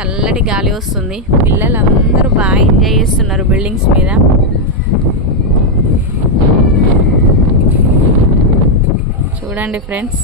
చల్లటి గాలి వస్తుంది. పిల్లలందరూ బాగా ఎంజాయ్ చేస్తున్నారు బిల్డింగ్స్ మీద. చూడండి ఫ్రెండ్స్.